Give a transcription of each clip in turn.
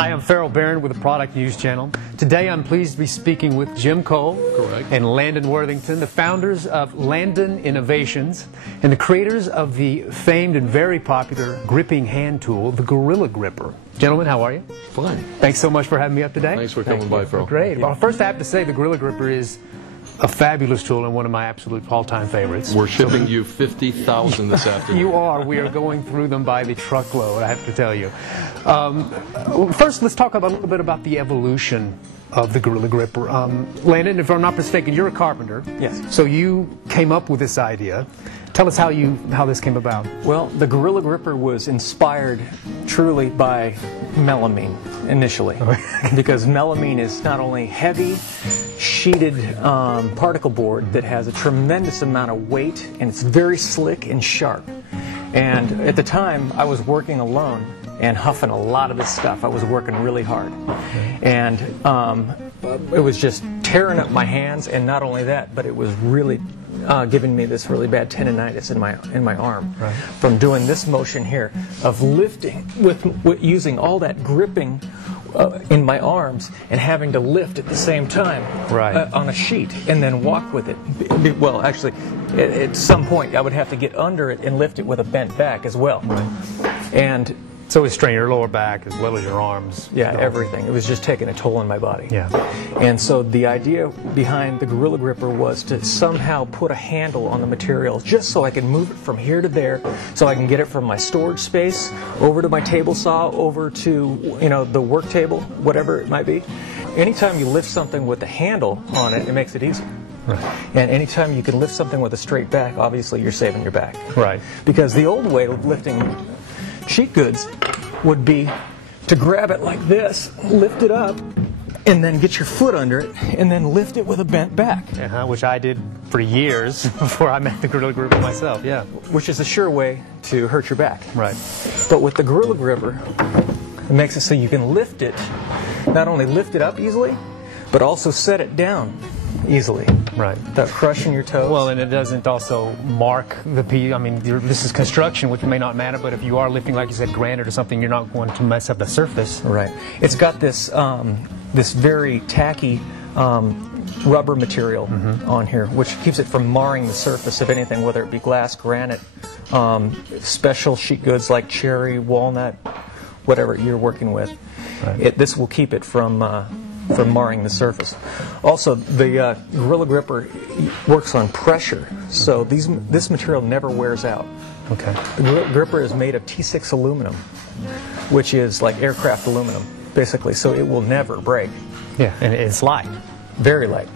Hi, I'm Farrell Barron with the Product News Channel. Today I'm pleased to be speaking with Jim Cole and Landon Worthington, the founders of Landon Innovations and the creators of the famed and very popular gripping hand tool, the Gorilla Gripper. Gentlemen, how are you? Fine. Thanks so much for having me up today. Thanks for coming by, Farrell. Great. Well, first I have to say the Gorilla Gripper is a fabulous tool and one of my absolute all-time favorites. We're shipping you 50,000 this afternoon. You are. We are going through them by the truckload, I have to tell you. First, let's talk a little bit about the evolution of the Gorilla Gripper. Landon, if I'm not mistaken, you're a carpenter. Yes. So you came up with this idea. Tell us how this came about. Well, the Gorilla Gripper was inspired truly by melamine initially, because melamine is not only heavy, sheeted particle board that has a tremendous amount of weight, and it's very slick and sharp. And at the time, I was working alone and huffing a lot of this stuff. I was working really hard, and it was just tearing up my hands. And not only that, but it was really giving me this really bad tendonitis in my arm from doing this motion here of lifting with using all that gripping in my arms and having to lift at the same time on a sheet and then walk with it. Well, actually, at some point I would have to get under it and lift it with a bent back as well. And so it strained your lower back as well as your arms. Yeah, everything. It was just taking a toll on my body. Yeah. And so the idea behind the Gorilla Gripper was to somehow put a handle on the material just so I can move it from here to there, so I can get it from my storage space over to my table saw, over to the work table, whatever it might be. Anytime you lift something with a handle on it, it makes it easier. Right. And anytime you can lift something with a straight back, obviously you're saving your back. Right. Because the old way of lifting sheet goods would be to grab it like this, lift it up, and then get your foot under it, and then lift it with a bent back. Which I did for years before I met the Gorilla Gripper myself, yeah. Which is a sure way to hurt your back. Right. But with the Gorilla Gripper, it makes it so you can lift it, not only lift it up easily, but also set it down easily. Right. Without crushing your toes. Well, and it doesn't also mark the piece. I mean, this is construction, which may not matter, but if you are lifting, like you said, granite or something, you're not going to mess up the surface. Right. It's got this this very tacky rubber material on here, which keeps it from marring the surface of anything, whether it be glass, granite, special sheet goods like cherry, walnut, whatever you're working with. Right. This will keep it from marring the surface. Also, the Gorilla Gripper works on pressure, so this material never wears out. Okay. The Gorilla Gripper is made of T6 aluminum, which is like aircraft aluminum, basically, so it will never break. Yeah, and it's light. Very light.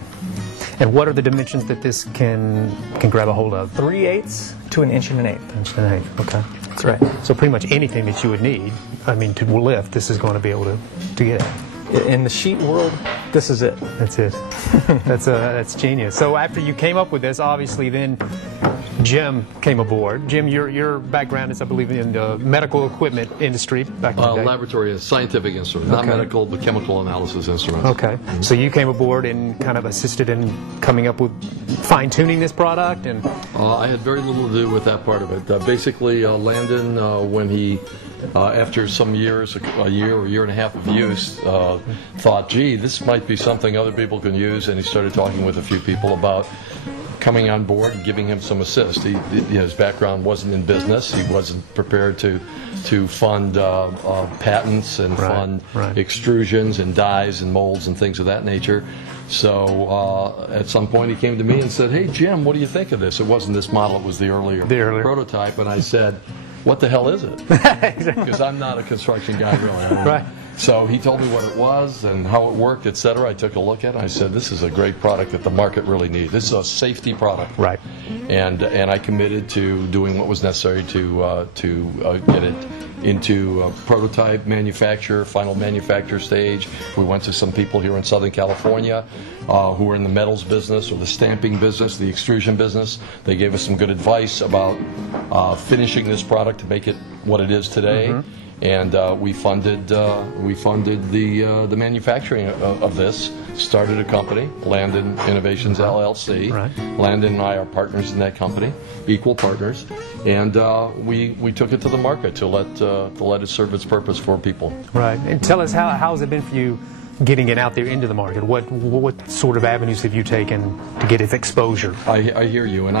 And what are the dimensions that this can grab a hold of? 3/8 to 1 1/8 inches. 1 1/8. Okay. That's right. So pretty much anything that you would need, I mean, to lift, this is going to be able to get it. In the sheet world, this is it. That's it. That's genius. So after you came up with this, obviously then Jim came aboard. Jim, your background is, I believe, in the medical equipment industry back in the day. Laboratory is scientific instrument, not medical, but chemical analysis instruments. Okay. So you came aboard and kind of assisted in coming up with fine-tuning this product? And I had very little to do with that part of it. Basically, Landon, when he, after some years, a year or year and a half of use, thought, gee, this might be something other people can use, and he started talking with a few people about coming on board and giving him some assist. His background wasn't in business. He wasn't prepared to fund patents and fund extrusions and dyes and molds and things of that nature. So at some point he came to me and said, hey, Jim, what do you think of this? It wasn't this model, it was the earlier prototype. And I said, what the hell is it? Because I'm not a construction guy, really. So he told me what it was and how it worked, etc. I took a look at it. I said, this is a great product that the market really needs. This is a safety product. Right. And I committed to doing what was necessary to get it into a prototype manufacture, final manufacture stage. We went to some people here in Southern California who were in the metals business or the stamping business, the extrusion business. They gave us some good advice about finishing this product to make it what it is today. and we funded the manufacturing of this. Started a company, Landon Innovations LLC. Right. Landon and I are partners in that company, equal partners, and we took it to the market to let it serve its purpose for people. Right. And tell us, how has it been for you getting it out there into the market? What sort of avenues have you taken to get its exposure? I hear you, and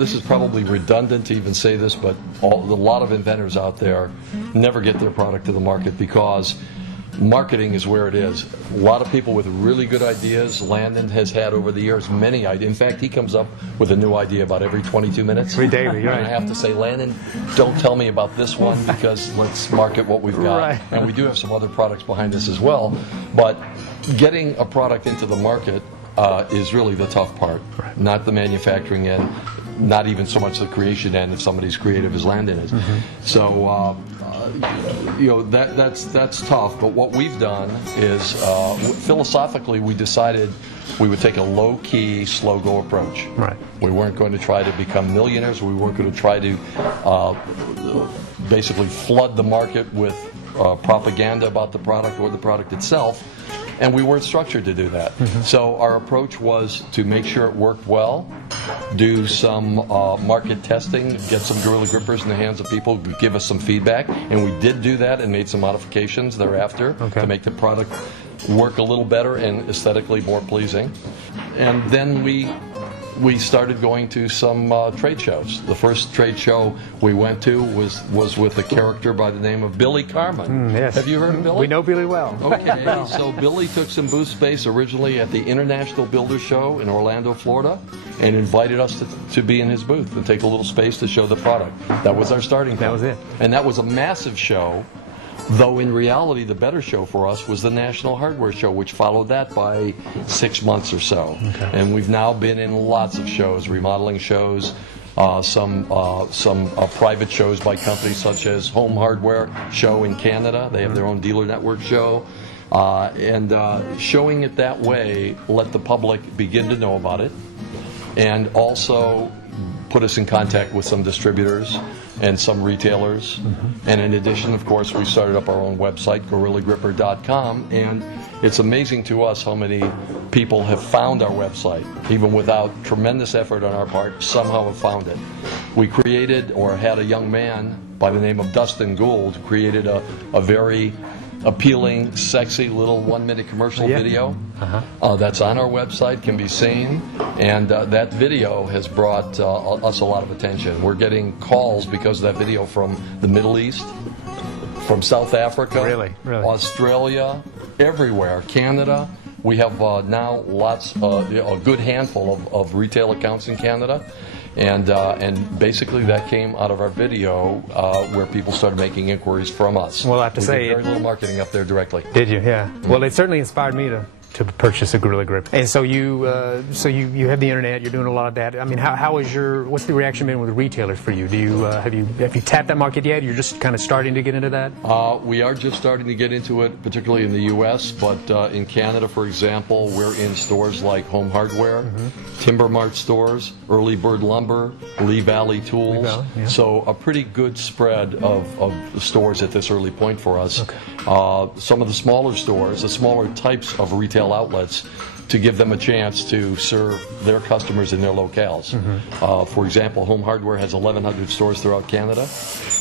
this is probably redundant to even say this, but a lot of inventors out there never get their product to the market because marketing is where it is. A lot of people with really good ideas. Landon has had over the years many ideas. In fact, he comes up with a new idea about every 22 minutes. Every daily, right. And I have to say, Landon, don't tell me about this one because let's market what we've got. Right. And we do have some other products behind us as well. But getting a product into the market is really the tough part, right. Not the manufacturing end, not even so much the creation end if somebody's creative as Landon is. Mm-hmm. So, that's tough. But what we've done is, philosophically, we decided we would take a low-key, slow-go approach. Right. We weren't going to try to become millionaires. We weren't going to try to basically flood the market with propaganda about the product or the product itself. And we weren't structured to do that. Mm-hmm. So our approach was to make sure it worked well, do some market testing, get some Gorilla Grippers in the hands of people, give us some feedback, and we did do that and made some modifications thereafter to make the product work a little better and aesthetically more pleasing. And then we started going to some trade shows. The first trade show we went to was with a character by the name of Billy Carmen. Yes. Have you heard of Billy? We know Billy well. Okay, so Billy took some booth space originally at the International Builder Show in Orlando, Florida, and invited us to be in his booth and take a little space to show the product. That was our starting point. That was it. And that was a massive show. Though in reality, the better show for us was the National Hardware Show, which followed that by 6 months or so. Okay. And we've now been in lots of shows, remodeling shows, some private shows by companies such as Home Hardware Show in Canada. They have their own dealer network show. And showing it that way let the public begin to know about it, and also put us in contact with some distributors and some retailers. Mm-hmm. And in addition, of course, we started up our own website, GorillaGripper.com, and it's amazing to us how many people have found our website. Even without tremendous effort on our part, somehow have found it. We created, or had a young man by the name of Dustin Gould, who created a very appealing, sexy little 1-minute commercial video that's on our website, can be seen, and that video has brought us a lot of attention. We're getting calls because of that video from the Middle East, from South Africa, really? Australia, everywhere, Canada. We have now a good handful of retail accounts in Canada. And basically that came out of our video where people started making inquiries from us. Well, I have to say, did very little marketing up there directly. Did you? Yeah. Mm-hmm. Well, it certainly inspired me to purchase a Gorilla Grip. And so you have the internet. You're doing a lot of that. I mean, what's the reaction been with retailers for you? Do you have you tapped that market yet? You're just kind of starting to get into that. We are just starting to get into it, particularly in the U.S. But in Canada, for example, we're in stores like Home Hardware, Timber Mart stores, Early Bird Lumber, Lee Valley Tools. Lee Valley, yeah. So a pretty good spread of stores at this early point for us. Okay. Some of the smaller stores, the smaller types of retail outlets, to give them a chance to serve their customers in their locales. For example, Home Hardware has 1,100 stores throughout Canada,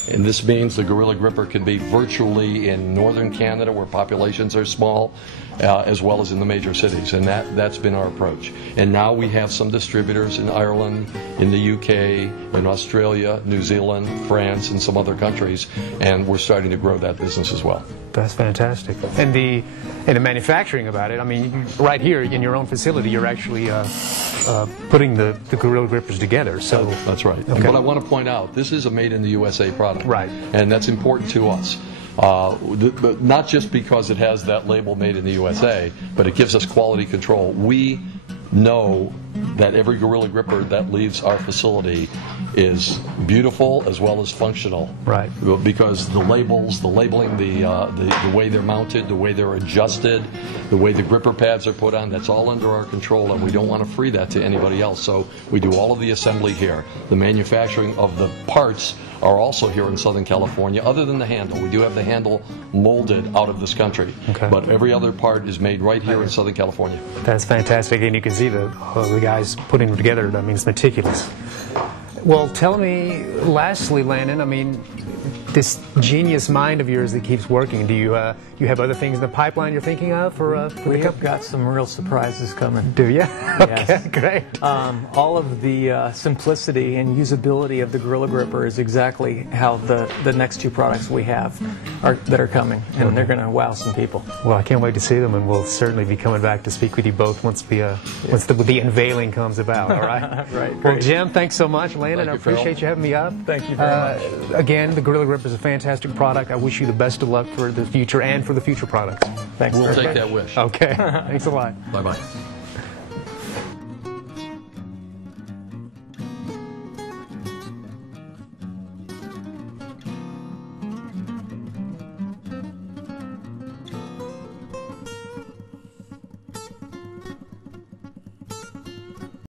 and this means the Gorilla Gripper can be virtually in northern Canada, where populations are small, as well as in the major cities, and that's been our approach. And now we have some distributors in Ireland, in the UK, in Australia, New Zealand, France, and some other countries, and we're starting to grow that business as well. That's fantastic. And the manufacturing about it, I mean, right here in your own facility, you're actually putting the Gorilla Grippers together. So that's right. Okay. And what I want to point out, this is a made in the USA product. Right. And that's important to us. Not just because it has that label made in the USA, but it gives us quality control. We know that every Gorilla Gripper that leaves our facility is beautiful as well as functional. Right. Because the labels, the labeling, the way they're mounted, the way they're adjusted, the way the gripper pads are put on, that's all under our control, and we don't want to free that to anybody else. So we do all of the assembly here. The manufacturing of the parts are also here in Southern California, other than the handle. We do have the handle molded out of this country. Okay. But every other part is made right here in Southern California. That's fantastic, and you can see the guys putting them together. I mean, it's meticulous. Well, tell me, lastly, Landon, I mean, this genius mind of yours that keeps working, do you have other things in the pipeline you're thinking of for the We have company? got some real surprises coming. Do you? Yes. Okay, great. All of the simplicity and usability of the Gorilla Gripper is exactly how the next two products we have that are coming, and they're going to wow some people. Well, I can't wait to see them, and we'll certainly be coming back to speak with you both once the unveiling comes about, all right? Right, Well, great. Jim, thanks so much. Landon, Thank I you, Phil. appreciate you having me up. Thank you very much. Again, the Gorilla Gripper is a fantastic product. I wish you the best of luck for the future and for the future products. Thanks. We'll very take much. that wish. Okay, thanks a lot. Bye-bye.